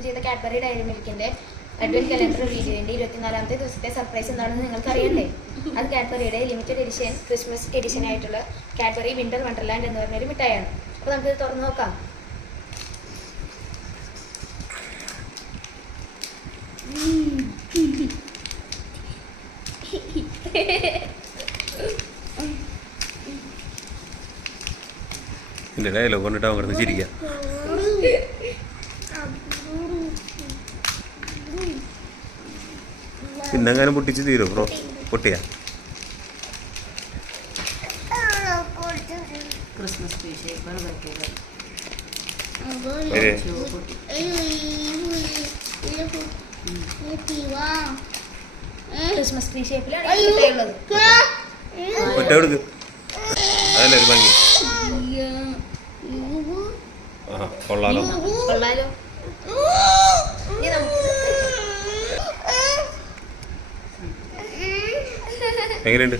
മുമ്പ് ചെയ്ത Cadbury Dairy മിൽക്കിന്റെ Advent calendar വീഡിയോന്റെ 24ാമത്തെ ദിവസത്തെ സർപ്രൈസ് എന്താണെന്ന് നിങ്ങൾക്ക് അറിയണ്ടേ? അത് കാഡ്ബറിയുടെ ലിമിറ്റഡ് എഡിഷൻ ക്രിസ്മസ് എഡിഷൻ ആയിട്ടുള്ള കാഡ്ബറി വിന്റർ വണ്ടർലാൻഡ് എന്ന് പറഞ്ഞൊരു മിഠായിയാണ്. അപ്പോൾ നമുക്കിത് തുറന്ന് നോക്കാം. എൻ്റെ ഡയലോഗ് കൊണ്ടിട്ട് അവൻ ചിരിക്കാം. ഇന്നെങ്ങനെ പൊട്ടിച്ച് തീരും ബ്രോ? പൊട്ടിയാ ക്രിസ്മസ് ട്രീ ഷേപ്പിലാണ് മിഠായിയുള്ളത്. ഒറ്റ കൊടുക്ക്, അതല്ലേ ഒരു ഭംഗി. ആ കൊള്ളാലോ. എങ്ങനെയുണ്ട്?